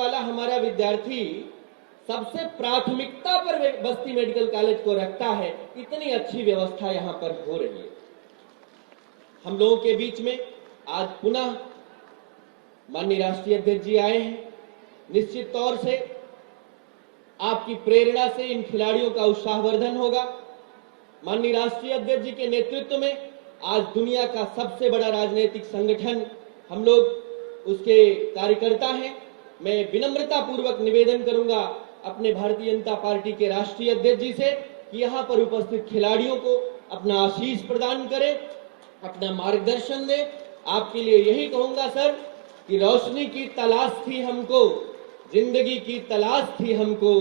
वाला हमारा विद्यार्थी सबसे प्राथमिकता पर बस्ती मेडिकल कॉलेज को रखता है, इतनी अच्छी व्यवस्था यहां पर हो रही है। हम लोगों के बीच में आज पुनः माननीय राष्ट्रीय अध्यक्ष जी आए हैं। निश्चित तौर से आपकी प्रेरणा से इन खिलाड़ियों का उत्साहवर्धन होगा। माननीय राष्ट्रीय अध्यक्ष जी के नेतृत्व में आज दुनिया का सबसे बड़ा राजनीतिक संगठन हम लोग उसके कार्यकर्ता हैं। मैं विनम्रता पूर्वक निवेदन करूंगा अपने भारतीय जनता पार्टी के राष्ट्रीय अध्यक्ष जी से कि यहां पर उपस्थित खिलाड़ियों को अपना आशीष प्रदान करें, अपना मार्गदर्शन दें। आपके लिए यही कहूंगा सर कि रोशनी की तलाश थी हमको, जिंदगी की तलाश थी हमको,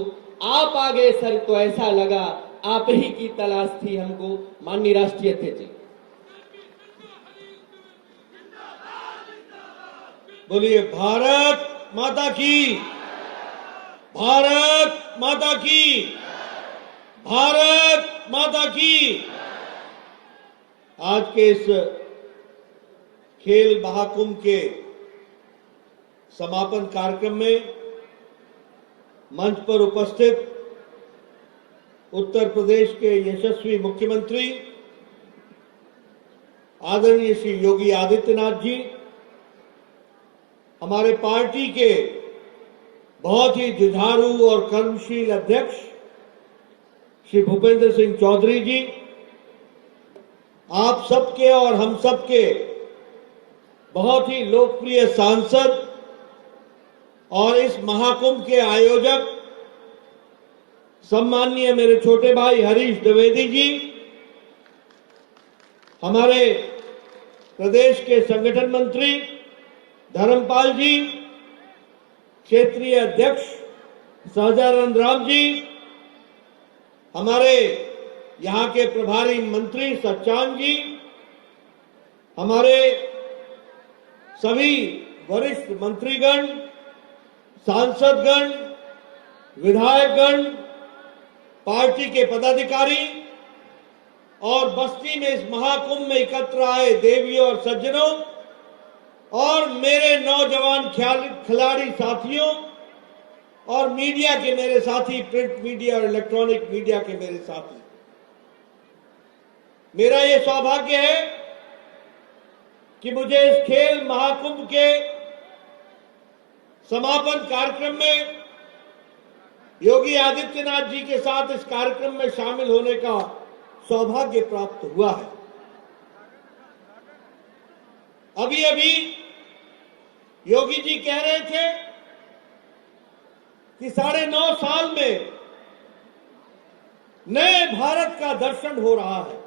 आप आ गए सर तो ऐसा लगा आप ही की तलाश थी हमको। माननीय राष्ट्रीय अध्यक्ष जी। बोलिए भारत माता की, भारत माता की, भारत माता की। आज के इस खेल महाकुंभ के समापन कार्यक्रम में मंच पर उपस्थित उत्तर प्रदेश के यशस्वी मुख्यमंत्री आदरणीय श्री योगी आदित्यनाथ जी, हमारे पार्टी के बहुत ही जुझारू और कर्मशील अध्यक्ष श्री भूपेंद्र सिंह चौधरी जी, आप सबके और हम सबके बहुत ही लोकप्रिय सांसद और इस महाकुंभ के आयोजक सम्माननीय मेरे छोटे भाई हरीश द्विवेदी जी, हमारे प्रदेश के संगठन मंत्री धर्मपाल जी, क्षेत्रीय अध्यक्ष सहजानंद राम जी, हमारे यहां के प्रभारी मंत्री सच्चान जी, हमारे सभी वरिष्ठ मंत्रीगण, सांसदगण, विधायकगण, पार्टी के पदाधिकारी और बस्ती में इस महाकुंभ में एकत्र आए देवियों और सज्जनों और मेरे नौजवान खिलाड़ी साथियों और मीडिया के मेरे साथी, प्रिंट मीडिया और इलेक्ट्रॉनिक मीडिया के मेरे साथी, मेरा ये सौभाग्य है कि मुझे इस खेल महाकुंभ के समापन कार्यक्रम में योगी आदित्यनाथ जी के साथ इस कार्यक्रम में शामिल होने का सौभाग्य प्राप्त हुआ है। अभी अभी योगी जी कह रहे थे कि 9.5 साल में नए भारत का दर्शन हो रहा है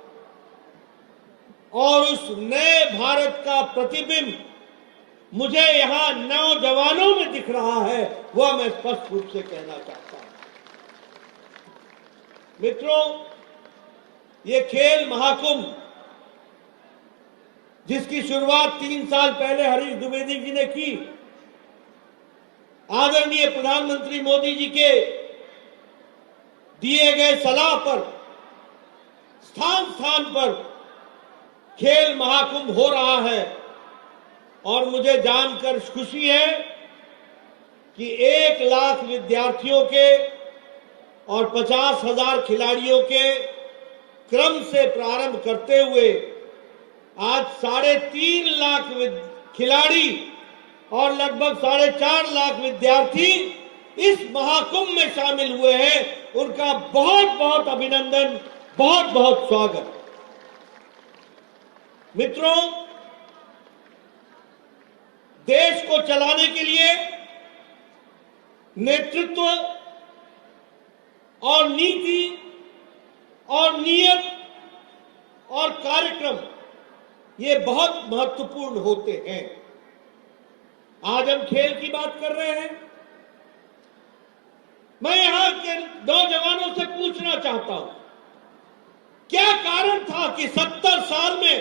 और उस नए भारत का प्रतिबिंब मुझे यहां नौजवानों में दिख रहा है, वह मैं स्पष्ट रूप से कहना चाहता हूं। मित्रों, ये खेल महाकुंभ जिसकी शुरुआत 3 साल पहले हरीश द्विवेदी जी ने की, आदरणीय प्रधानमंत्री मोदी जी के दिए गए सलाह पर स्थान स्थान पर खेल महाकुंभ हो रहा है और मुझे जानकर खुशी है कि 1 लाख विद्यार्थियों के और 50,000 खिलाड़ियों के क्रम से प्रारंभ करते हुए आज 3.5 लाख खिलाड़ी और लगभग 4.5 लाख विद्यार्थी इस महाकुंभ में शामिल हुए हैं। उनका बहुत बहुत अभिनंदन, बहुत बहुत स्वागत। मित्रों, देश को चलाने के लिए नेतृत्व और नीति और नियत और कार्यक्रम ये बहुत महत्वपूर्ण होते हैं। आज हम खेल की बात कर रहे हैं। मैं यहां के नौजवानों से पूछना चाहता हूं, क्या कारण था कि 70 साल में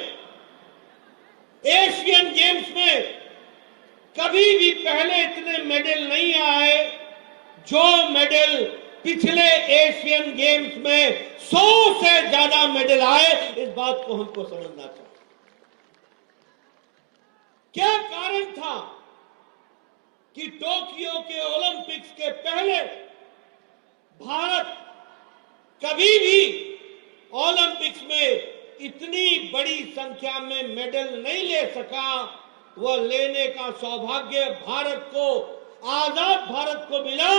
एशियन गेम्स में कभी भी पहले इतने मेडल नहीं आए जो मेडल पिछले एशियन गेम्स में 100 से ज्यादा मेडल आए? इस बात को हमको समझना चाहिए। क्या कारण था कि टोक्यो के ओलंपिक पहले भारत कभी भी ओलंपिक्स में इतनी बड़ी संख्या में मेडल नहीं ले सका। वह लेने का सौभाग्य भारत को, आजाद भारत को मिला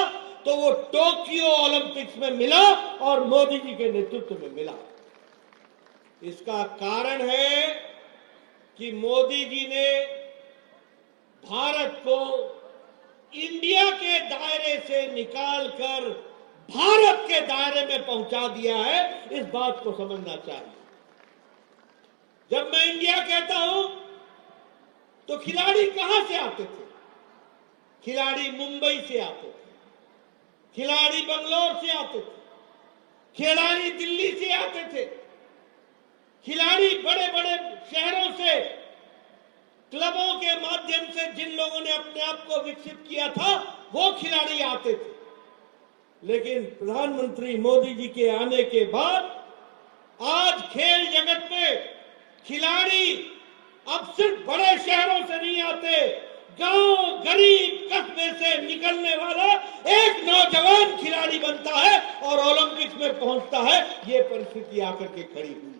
तो वो टोक्यो ओलंपिक्स में मिला और मोदी जी के नेतृत्व में मिला। इसका कारण है कि मोदी जी ने भारत को इंडिया के दायरे से निकालकर भारत के दायरे में पहुंचा दिया है। इस बात को समझना चाहिए। जब मैं इंडिया कहता हूं तो खिलाड़ी कहां से आते थे? खिलाड़ी मुंबई से आते थे, खिलाड़ी बंगलौर से आते थे, खिलाड़ी दिल्ली से आते थे, खिलाड़ी बड़े बड़े शहरों से, क्लबों के माध्यम से जिन लोगों ने अपने आप को विकसित किया था वो खिलाड़ी आते थे। लेकिन प्रधानमंत्री मोदी जी के आने के बाद आज खेल जगत में खिलाड़ी अब सिर्फ बड़े शहरों से नहीं आते, गांव गरीब कस्बे से निकलने वाला एक नौजवान खिलाड़ी बनता है और ओलंपिक्स में पहुंचता है। यह परिस्थिति आकर के खड़ी हुई।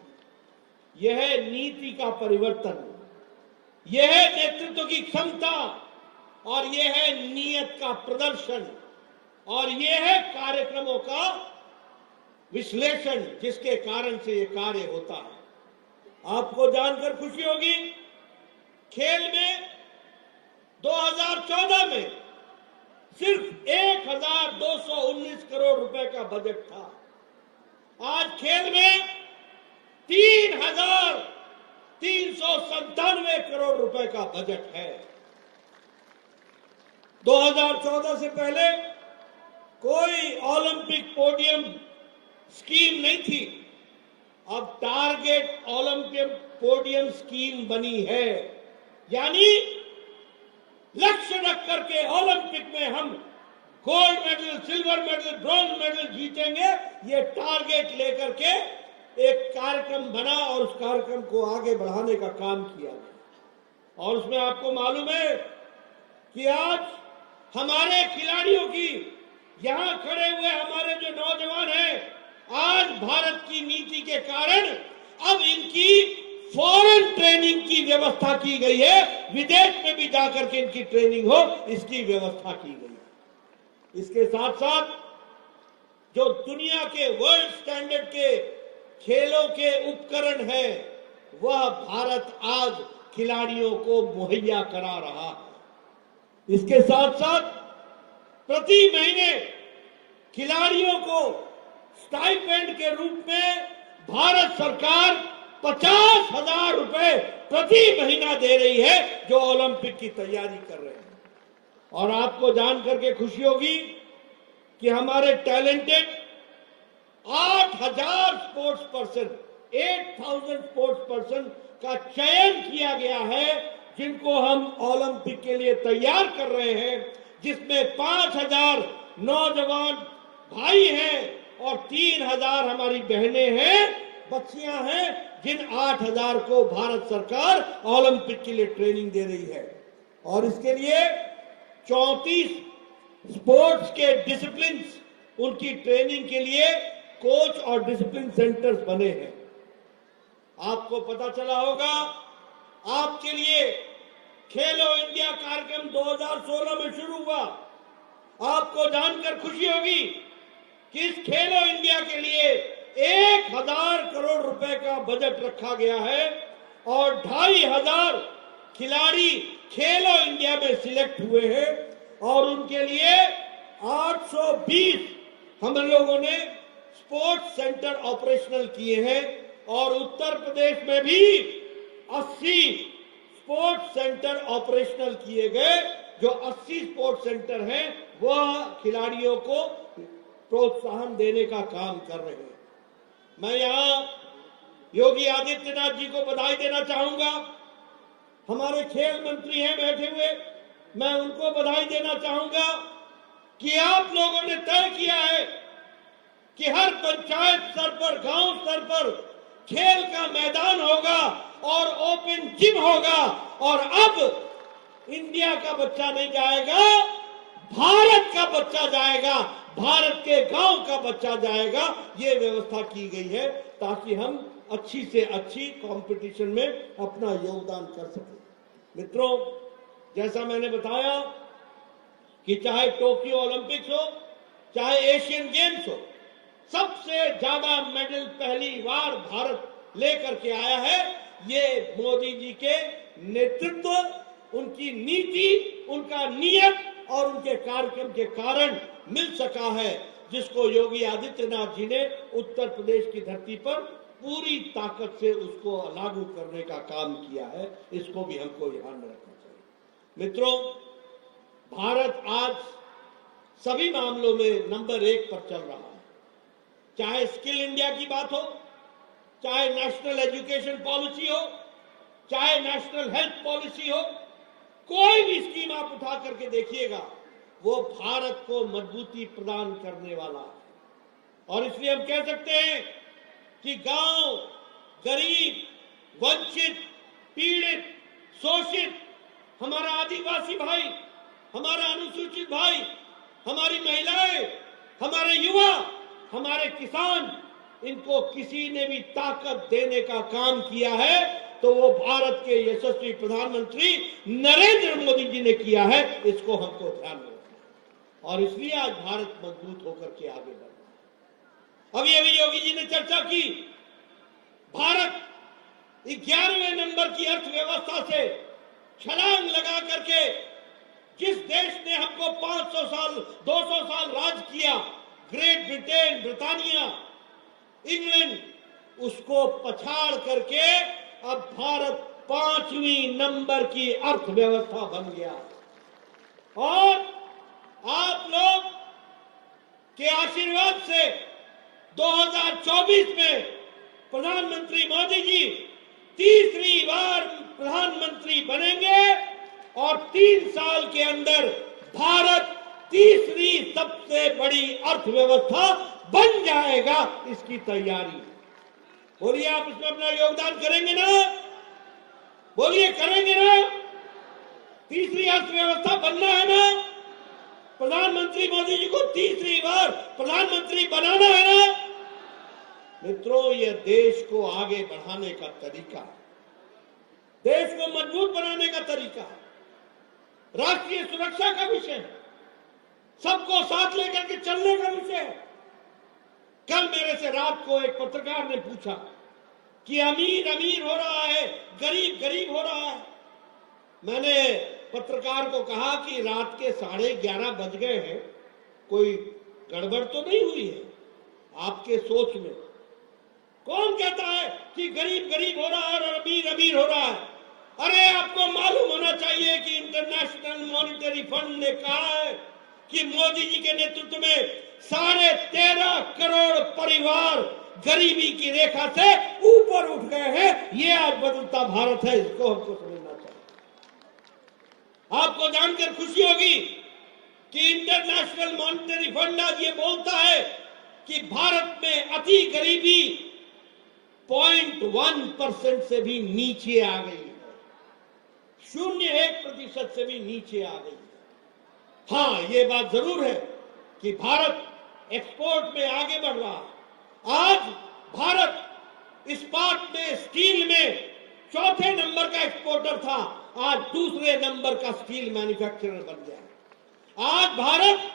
यह है नीति का परिवर्तन, यह है नेतृत्व की क्षमता, और यह है नीयत का प्रदर्शन, और यह है कार्यक्रमों का विश्लेषण, जिसके कारण से यह कार्य होता है। आपको जानकर खुशी होगी, खेल में 2014 में सिर्फ 1219 करोड़ रुपए का बजट था। आज खेल में 3,397 करोड़ रुपए का बजट है। 2014 से पहले कोई ओलंपिक पोडियम स्कीम नहीं थी। अब टारगेट ओलंपिक पोडियम स्कीम बनी है, यानी लक्ष्य रख करके ओलंपिक में हम gold medal, silver medal, bronze medal जीतेंगे। ये टारगेट लेकर के एक कार्यक्रम बना और उस कार्यक्रम को आगे बढ़ाने का काम किया गया। और उसमें आपको मालूम है कि आज हमारे खिलाड़ियों की, यहां खड़े हुए हमारे जो नौजवान हैं, आज भारत की नीति के कारण अब इनकी फॉरेन ट्रेनिंग की व्यवस्था की गई है। विदेश में भी जाकर के इनकी ट्रेनिंग हो, इसकी व्यवस्था की गई है। इसके साथ साथ जो दुनिया के वर्ल्ड स्टैंडर्ड के खेलों के उपकरण हैं, वह भारत आज खिलाड़ियों को मुहैया करा रहा है। इसके साथ साथ प्रति महीने खिलाड़ियों को स्टाइपेंड के रूप में भारत सरकार 50,000 रुपए प्रति महीना दे रही है, जो ओलंपिक की तैयारी कर रहे हैं। और आपको जान करके खुशी होगी कि हमारे talented 8,000 sports person, 8,000 sports person का चयन किया गया है, जिनको हम ओलंपिक के लिए तैयार कर रहे हैं, जिसमें 5,000 नौजवान भाई हैं और 3,000 हमारी बहनें हैं, बच्चियां हैं, जिन 8,000 को भारत सरकार ओलंपिक के लिए ट्रेनिंग दे रही है। और इसके लिए 34 स्पोर्ट्स के डिसिप्लिन, उनकी ट्रेनिंग के लिए कोच और डिसिप्लिन सेंटर्स बने हैं। आपको पता चला होगा, आपके लिए खेलो इंडिया कार्यक्रम 2016 में शुरू हुआ। आपको जानकर खुशी होगी कि इस खेलो इंडिया के लिए 1,000 करोड़ रुपए का बजट रखा गया है और 2,500 खिलाड़ी खेलो इंडिया में सिलेक्ट हुए हैं और उनके लिए 820 हम लोगों ने स्पोर्ट्स सेंटर ऑपरेशनल किए हैं। और उत्तर प्रदेश में भी 80 स्पोर्ट्स सेंटर ऑपरेशनल किए गए। जो 80 स्पोर्ट्स सेंटर हैं वह खिलाड़ियों को प्रोत्साहन देने का काम कर रहे हैं। मैं यहां योगी आदित्यनाथ जी को बधाई देना चाहूंगा। हमारे खेल मंत्री हैं बैठे हुए, मैं उनको बधाई देना चाहूंगा कि आप लोगों ने तय किया है कि हर पंचायत स्तर पर, गांव स्तर पर खेल का मैदान होगा और ओपन जिम होगा। और अब इंडिया का बच्चा नहीं जाएगा, भारत का बच्चा जाएगा, भारत के गांव का बच्चा जाएगा, ये व्यवस्था की गई है ताकि हम अच्छी से अच्छी कंपटीशन में अपना योगदान कर सकें। मित्रों, जैसा मैंने बताया कि चाहे टोक्यो ओलंपिक्स हो, चाहे एशियन गेम्स हो, सबसे ज्यादा मेडल पहली बार भारत लेकर के आया है। ये मोदी जी के नेतृत्व, उनकी नीति, उनका नियत और उनके कार्यक्रम के कारण मिल सका है, जिसको योगी आदित्यनाथ जी ने उत्तर प्रदेश की धरती पर पूरी ताकत से उसको लागू करने का काम किया है। इसको भी हमको ध्यान में रखना चाहिए। मित्रों, भारत आज सभी मामलों में नंबर 1 पर चल रहा है। चाहे स्किल इंडिया की बात हो, चाहे नेशनल एजुकेशन पॉलिसी हो, चाहे नेशनल हेल्थ पॉलिसी हो, कोई भी स्कीम आप उठा करके देखिएगा, वो भारत को मजबूती प्रदान करने वाला है। और इसलिए हम कह सकते हैं कि गांव, गरीब, वंचित, पीड़ित, शोषित, हमारा आदिवासी भाई, हमारा अनुसूचित भाई, हमारी महिलाएं, हमारे युवा, हमारे किसान, इनको किसी ने भी ताकत देने का काम किया है तो वो भारत के यशस्वी प्रधानमंत्री नरेंद्र मोदी जी ने किया है। इसको हमको ध्यान में रखना है और इसलिए आज भारत मजबूत होकर के आगे बढ़ रहा है। अभी अभी योगी जी ने चर्चा की, भारत 11वें नंबर की अर्थव्यवस्था से छलांग लगा करके जिस देश ने हमको 500 साल 200 साल राज किया, ग्रेट ब्रिटेन, ब्रिटानिया, इंग्लैंड, उसको पछाड़ करके अब भारत 5वीं नंबर की अर्थव्यवस्था बन गया। और आप लोग के आशीर्वाद से 2024 में प्रधानमंत्री मोदी जी तीसरी बार प्रधानमंत्री बनेंगे और 3 साल के अंदर भारत तीसरी सबसे बड़ी अर्थव्यवस्था बन जाएगा। इसकी तैयारी, बोलिए आप इसमें अपना योगदान करेंगे ना? बोलिए करेंगे ना? तीसरी अर्थव्यवस्था बनना है ना? प्रधानमंत्री मोदी जी को तीसरी बार प्रधानमंत्री बनाना है ना? मित्रों, यह देश को आगे बढ़ाने का तरीका है, देश को मजबूत बनाने का तरीका है, राष्ट्रीय सुरक्षा का विषय है, सबको साथ लेकर के चलने का विषय है। कल मेरे से रात को एक पत्रकार ने पूछा कि अमीर अमीर हो रहा है, गरीब गरीब हो रहा है। मैंने पत्रकार को कहा कि रात के 11:30 बज गए हैं, कोई गड़बड़ तो नहीं हुई है आपके सोच में? कौन कहता है कि गरीब गरीब हो रहा है और अमीर अमीर हो रहा है? अरे आपको मालूम होना चाहिए कि इंटरनेशनल मॉनिटरी फंड ने कहा है कि मोदी जी के नेतृत्व में 13.5 करोड़ परिवार गरीबी की रेखा से ऊपर उठ गए हैं। ये आज बदलता भारत है, इसको हमको समझना चाहिए। आपको जानकर खुशी होगी कि इंटरनेशनल मॉनिटरी फंड आज ये बोलता है कि भारत में अति गरीबी 0.1% से भी नीचे आ गई है, 0.1% से भी नीचे आ गई है। हाँ, ये बात जरूर है कि भारत एक्सपोर्ट में आगे बढ़ रहा है। आज भारत इस्पात में, स्टील में 4थे नंबर का एक्सपोर्टर था, आज 2रे नंबर का स्टील मैन्युफैक्चरर बन गया। आज भारत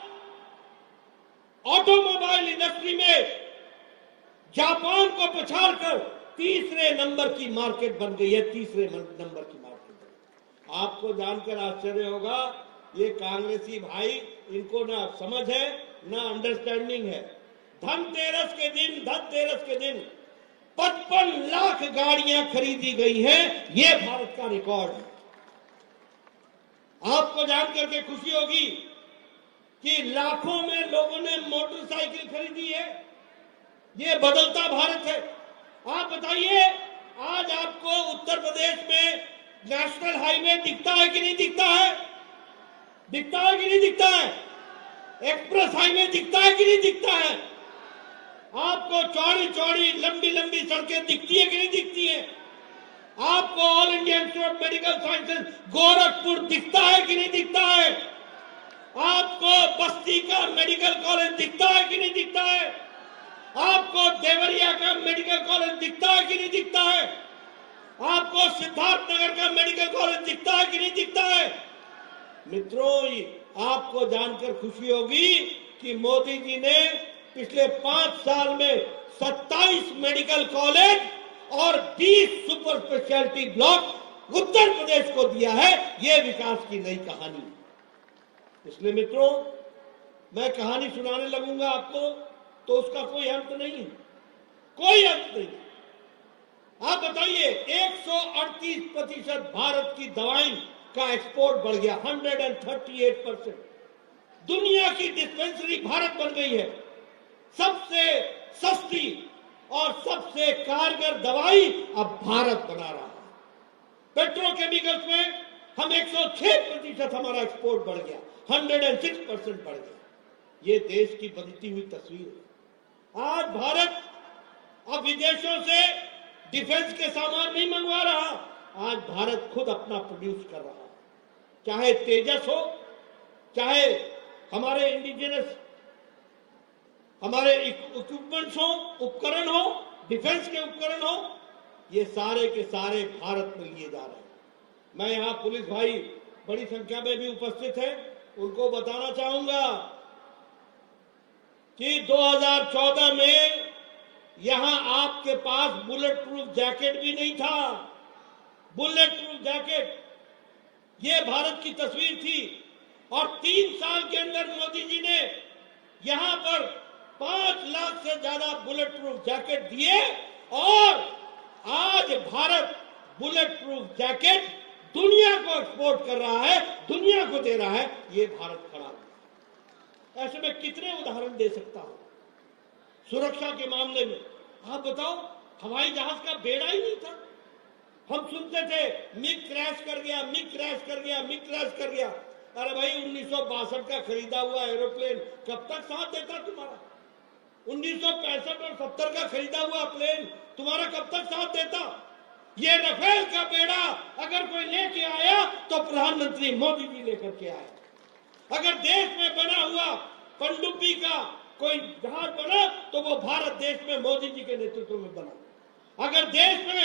ऑटोमोबाइल इंडस्ट्री में जापान को पछाड़कर 3रे नंबर की मार्केट बन गई है, 3रे नंबर की मार्केट। आपको जानकर आश्चर्य होगा, ये कांग्रेसी भाई, इनको ना समझ है ना अंडरस्टैंडिंग है। धनतेरस के दिन 55 लाख गाड़ियां खरीदी गई हैं, ये भारत का रिकॉर्ड है। आपको जानकर के खुशी होगी कि लाखों में लोगों ने मोटरसाइकिल खरीदी है। ये बदलता भारत है। आप बताइए, आज आपको उत्तर प्रदेश में नेशनल हाईवे दिखता है कि नहीं दिखता है? दिखता है कि नहीं दिखता है? एक्सप्रेस हाईवे दिखता है कि नहीं दिखता है? आपको चौड़ी चौड़ी लंबी लंबी सड़कें दिखती है कि नहीं दिखती है? आपको all India institute of medical sciences Gorakhpur दिखता है कि नहीं दिखता है? आपको बस्ती का मेडिकल कॉलेज दिखता है कि नहीं दिखता है? आपको देवरिया का मेडिकल कॉलेज दिखता है कि नहीं दिखता है? आपको सिद्धार्थनगर का मेडिकल कॉलेज दिखता है कि नहीं दिखता है? मित्रों, आपको जानकर खुशी होगी कि मोदी जी ने पिछले 5 साल में 27 मेडिकल कॉलेज और 20 super speciality block Uttar Pradesh को दिया है। यह विकास की नई कहानी। इसलिए मित्रों, मैं कहानी सुनाने लगूंगा आपको तो उसका कोई अंत नहीं है, कोई अंत नहीं। आप बताइए, 138% भारत की दवाई का एक्सपोर्ट बढ़ गया, 138%। दुनिया की डिस्पेंसरी भारत बन गई है। सबसे सस्ती और सबसे कारगर दवाई अब भारत बना रहा है। पेट्रोकेमिकल्स में हम 106% हमारा एक्सपोर्ट बढ़ गया, 106% बढ़ गया। ये देश की बदलती हुई तस्वीर है। आज भारत अब विदेशों से डिफेंस के सामान नहीं मंगवा रहा, आज भारत खुद अपना प्रोड्यूस कर रहा है। चाहे तेजस हो, चाहे हमारे इंडिजिनस हमारे इक्विपमेंट्स हो, उपकरण हो, डिफेंस के उपकरण हो, ये सारे के सारे भारत में लिए जा रहे हैं। मैं यहां पुलिस भाई बड़ी संख्या में भी उपस्थित हैं, उनको बताना चाहूंगा कि 2014 में यहां आपके पास बुलेट प्रूफ जैकेट भी नहीं था। बुलेट प्रूफ जैकेट, ये भारत की तस्वीर थी। और 3 साल के अंदर मोदी जी ने यहां पर 5 लाख से ज्यादा बुलेट प्रूफ जैकेट दिए और आज भारत बुलेट प्रूफ जैकेट दुनिया को एक्सपोर्ट कर रहा है, दुनिया को दे रहा है। ये भारत खड़ा है। ऐसे में कितने उदाहरण दे सकता हूं। सुरक्षा के मामले में आप बताओ, हवाई जहाज का बेड़ा ही नहीं था। हम सुनते थे मिग क्रैश कर गया, मिग क्रैश कर गया, मिग क्रैश कर गया। अरे भाई, 1962 का खरीदा हुआ एरोप्लेन कब तक साथ देता तुम्हारा? 1965 और 70 का खरीदा हुआ प्लेन तुम्हारा कब तक साथ देता? ये राफेल का बेड़ा अगर कोई लेके आया तो प्रधानमंत्री मोदी जी लेकर के आए। अगर देश में बना हुआ पनडुब्बी का कोई जहाज बना तो वो भारत देश में मोदी जी के नेतृत्व में बना। अगर देश में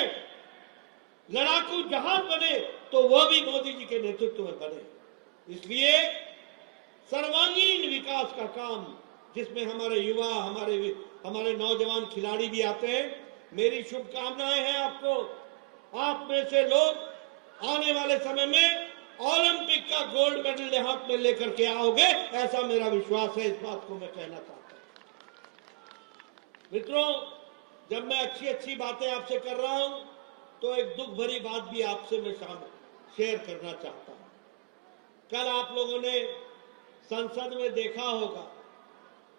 लड़ाकू जहाज बने तो वह भी मोदी जी के नेतृत्व में बने। इसलिए सर्वांगीण विकास का काम, जिसमें हमारे युवा, हमारे नौजवान खिलाड़ी भी आते हैं, मेरी शुभकामनाएं हैं आपको। आप में से लोग आने वाले समय में ओलंपिक का गोल्ड मेडल हाथ में लेकर के आओगे, ऐसा मेरा विश्वास है। इस बात को मैं कहना चाहता हूं। मित्रों, जब मैं अच्छी अच्छी बातें आपसे कर रहा हूं तो एक दुख भरी बात भी आपसे मैं शेयर करना चाहता हूं। कल आप लोगों ने संसद में देखा होगा,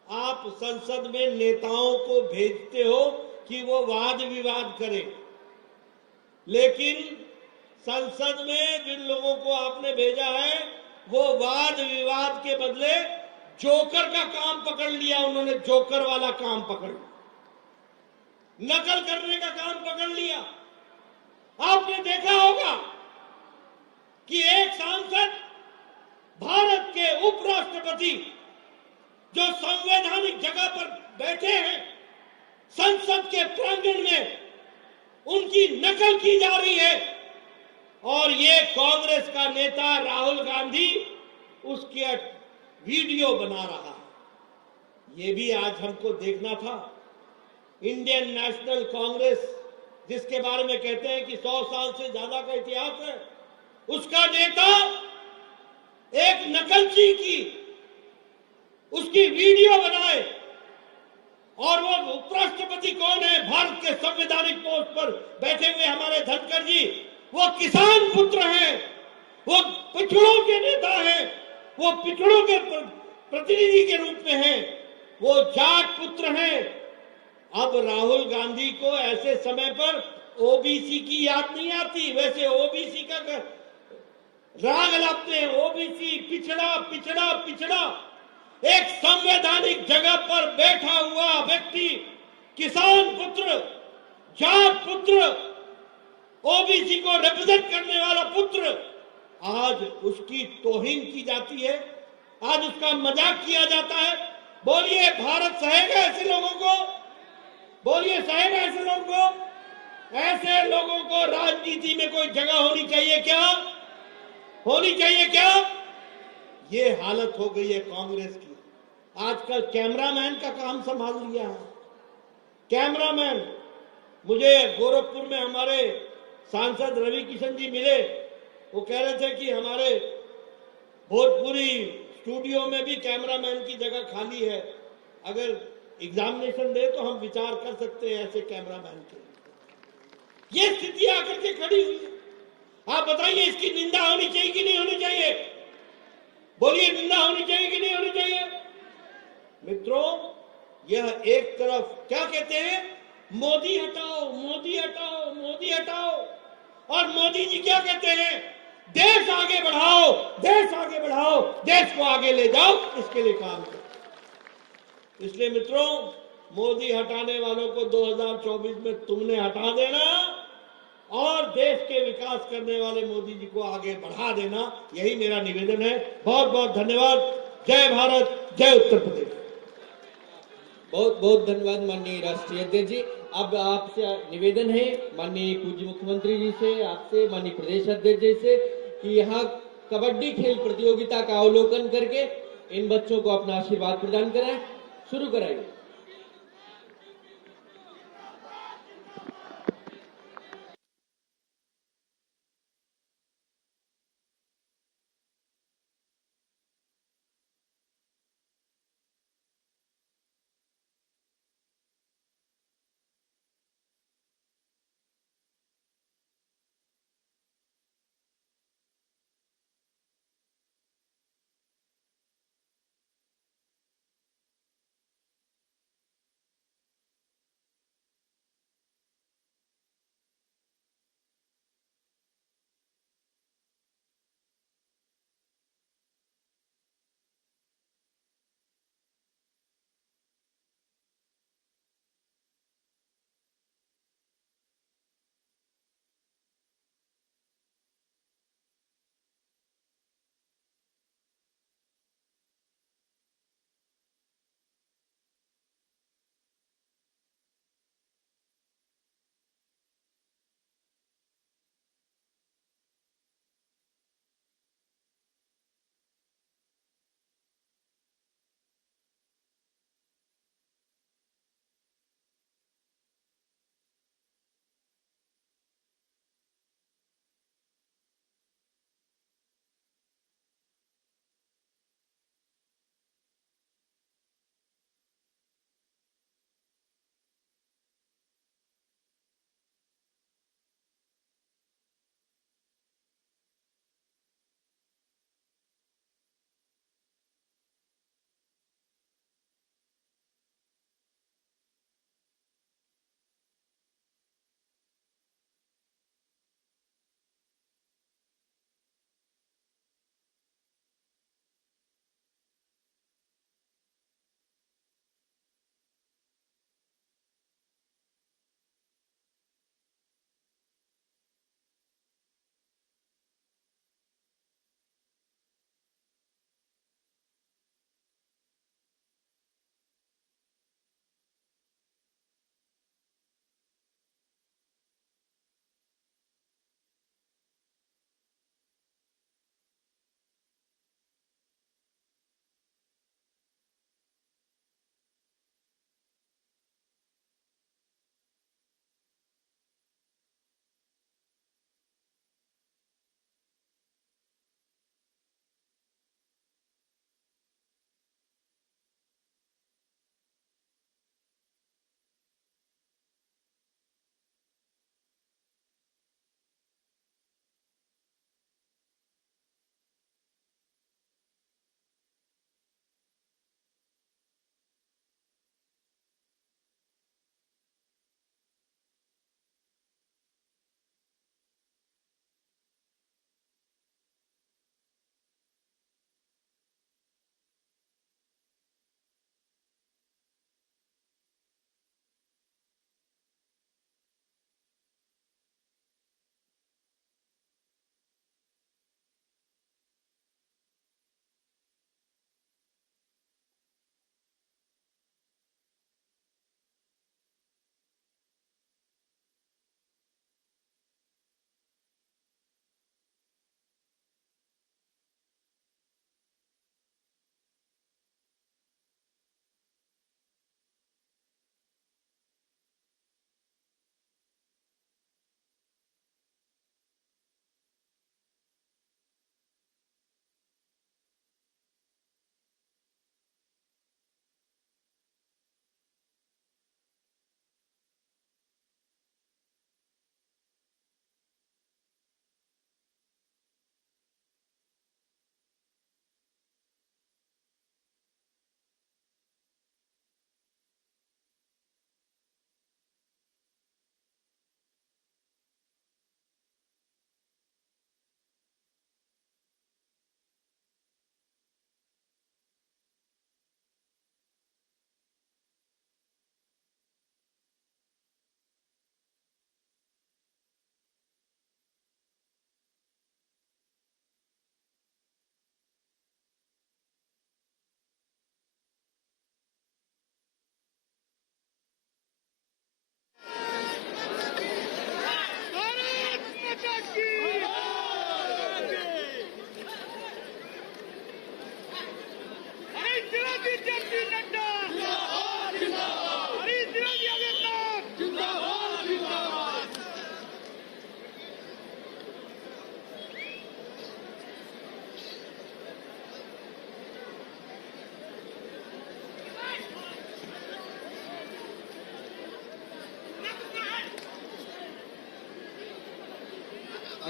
आप संसद में नेताओं को भेजते हो कि वो वाद विवाद करें, लेकिन संसद में जिन लोगों को आपने भेजा है वो वाद विवाद के बदले जोकर का काम पकड़ लिया। उन्होंने जोकर वाला काम पकड़ लिया, नकल करने का काम पकड़ लिया। आपने देखा होगा कि एक सांसद भारत के उपराष्ट्रपति जो संवैधानिक जगह पर बैठे हैं, संसद के प्रांगण में उनकी नकल की जा रही है और ये कांग्रेस का नेता राहुल गांधी उसके वीडियो बना रहा है। ये भी आज हमको देखना था। इंडियन नेशनल कांग्रेस, जिसके बारे में कहते हैं कि 100 साल से ज्यादा का इतिहास है, उसका नेता एक नकलची की उसकी वीडियो बनाए और वो उपराष्ट्रपति कौन है? भारत के संवैधानिक पोस्ट पर बैठे हुए हमारे धनखड़ जी, वो किसान पुत्र हैं, वो पिछड़ों के नेता हैं, वो पिछड़ों के प्रतिनिधि के रूप में हैं, वो जाट पुत्र हैं। अब राहुल गांधी को ऐसे समय पर ओबीसी की याद नहीं आती। वैसे ओबीसी का राग लाते हैं, ओबीसी, पिछड़ा पिछड़ा पिछड़ा। एक संवैधानिक जगह पर बैठा हुआ व्यक्ति, किसान पुत्र, जाट पुत्र, ओबीसी को रिप्रेजेंट करने वाला पुत्र, आज उसकी तौहीन की जाती है। आज उसका मजाक किया जाता है। बोलिए, भारत सहेगा ऐसे लोगों को? बोलिए, सहेगा ऐसे लोगों को? ऐसे लोगों को राजनीति में कोई जगह होनी चाहिए क्या? होनी चाहिए क्या? ये हालत हो गई है कांग्रेस की। आजकल कैमरामैन का काम संभाल लिया है। कैमरामैन, मुझे गोरखपुर में हमारे सांसद रवि किशन जी मिले। वो कह रहे थे कि हमारे भोजपुरी स्टूडियो में भी कैमरामैन की जगह खाली है, अगर एग्जामिनेशन दे तो हम विचार कर सकते हैं ऐसे कैमरामैन के। ये स्थिति आकर के खड़ी हुई है। आप बताइए, इसकी निंदा होनी चाहिए कि नहीं होनी चाहिए? बोलिए, निंदा होनी चाहिए कि नहीं होनी चाहिए? मित्रों, यह एक तरफ क्या कहते हैं, मोदी हटाओ, मोदी हटाओ, मोदी हटाओ, और मोदी जी क्या कहते हैं, देश आगे बढ़ाओ, देश आगे बढ़ाओ, देश को आगे ले जाओ, इसके लिए काम करो। इसलिए मित्रों, मोदी हटाने वालों को 2024 में तुमने हटा देना और देश के विकास करने वाले मोदी जी को आगे बढ़ा देना, यही मेरा निवेदन है। बहुत बहुत धन्यवाद। जय भारत, जय उत्तर प्रदेश। बहुत बहुत धन्यवाद माननीय राष्ट्रीय अध्यक्ष जी। अब आपसे निवेदन है माननीय पूज्य मुख्यमंत्री जी से, आपसे माननीय प्रदेश अध्यक्ष जी से, कि यहाँ कबड्डी खेल प्रतियोगिता का अवलोकन करके इन बच्चों को अपना आशीर्वाद प्रदान कराएं। शुरू कराइए।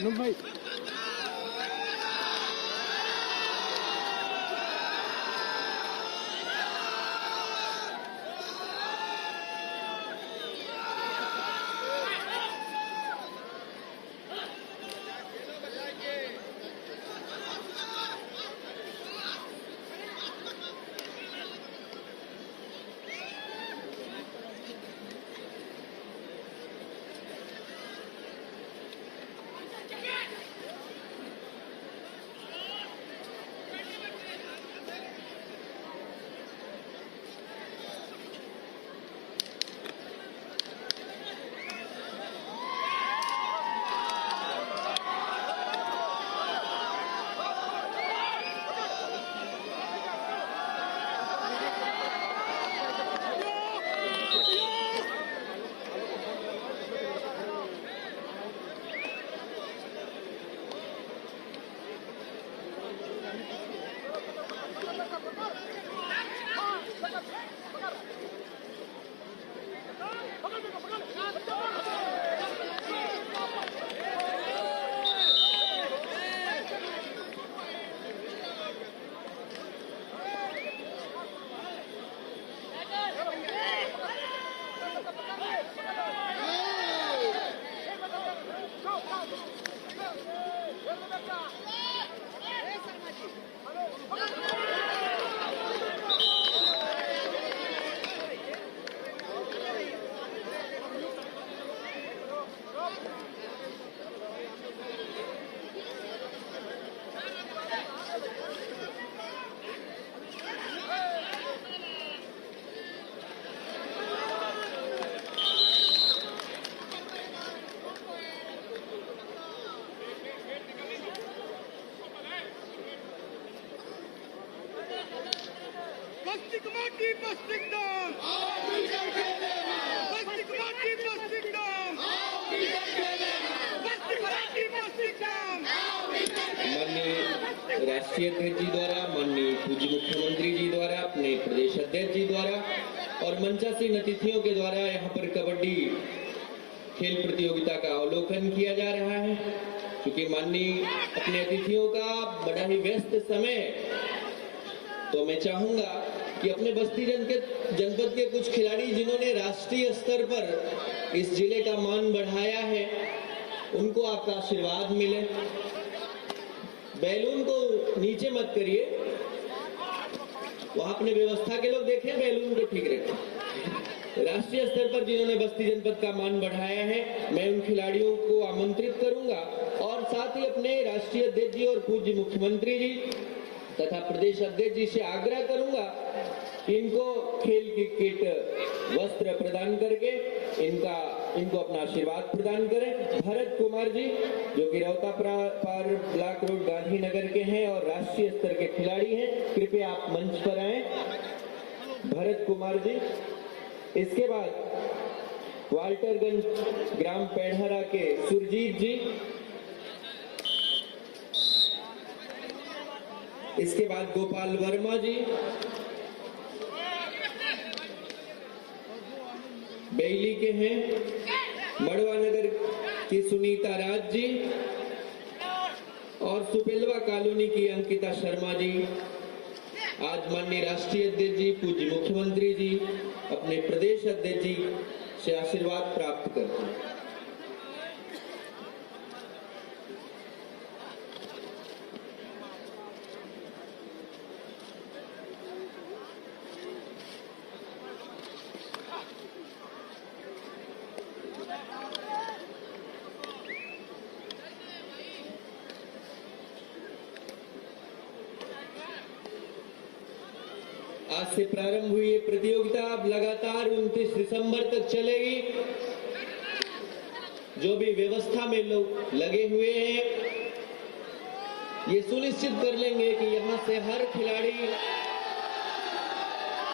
अनूप भाई Basti Kumati Bastikdam! Basti Kumati Bastikdam! Basti Kumati Bastikdam! माननीय राष्ट्रीय अध्यक्ष जी द्वारा, माननीय पूज्य मुख्यमंत्री जी द्वारा, अपने प्रदेश अध्यक्ष जी द्वारा और मंचासीन अतिथियों के द्वारा यहाँ पर कबड्डी खेल प्रतियोगिता का अवलोकन किया जा रहा है। क्योंकि माननीय अपने अतिथियों का बड़ा ही व्यस्त समय, तो मैं चाहूंगा कि अपने बस्ती जनपद के कुछ खिलाड़ी जिन्होंने राष्ट्रीय स्तर पर इस जिले का मान बढ़ाया है, उनको आपका आशीर्वाद मिले। बैलून को नीचे मत करिए, वहां अपने व्यवस्था के लोग देखें, बैलून को ठीक रखें। राष्ट्रीय स्तर पर जिन्होंने बस्ती जनपद का मान बढ़ाया है, मैं उन खिलाड़ियों को आमंत्रित करूंगा और साथ ही अपने राष्ट्रीय अध्यक्ष जी और पूज्य मुख्यमंत्री जी तथा प्रदेश अध्यक्ष जी से आग्रह करूंगा कि इनको खेल की किट वस्त्र प्रदान करके इनको अपना आशीर्वाद प्रदान करें। भरत कुमार जी जो कि रौता पार ब्लॉक रोड गांधीनगर के हैं और राष्ट्रीय स्तर के खिलाड़ी हैं, कृपया आप मंच पर आए। भरत कुमार जी। इसके बाद वाल्टरगंज ग्राम पेढ़रा के सुरजीत जी। इसके बाद गोपाल वर्मा जी। बेली के हैं मड़वा नगर की सुनीता राज जी और सुपेलवा कॉलोनी की अंकिता शर्मा जी। आज माननीय राष्ट्रीय अध्यक्ष जी, पूज्य मुख्यमंत्री जी अपने प्रदेश अध्यक्ष जी से आशीर्वाद प्राप्त करते हैं। आज से प्रारंभ हुई ये प्रतियोगिता अब लगातार 29 दिसंबर तक चलेगी। जो भी व्यवस्था में लोग लगे हुए हैं, ये सुनिश्चित कर लेंगे कि यहाँ से हर खिलाड़ी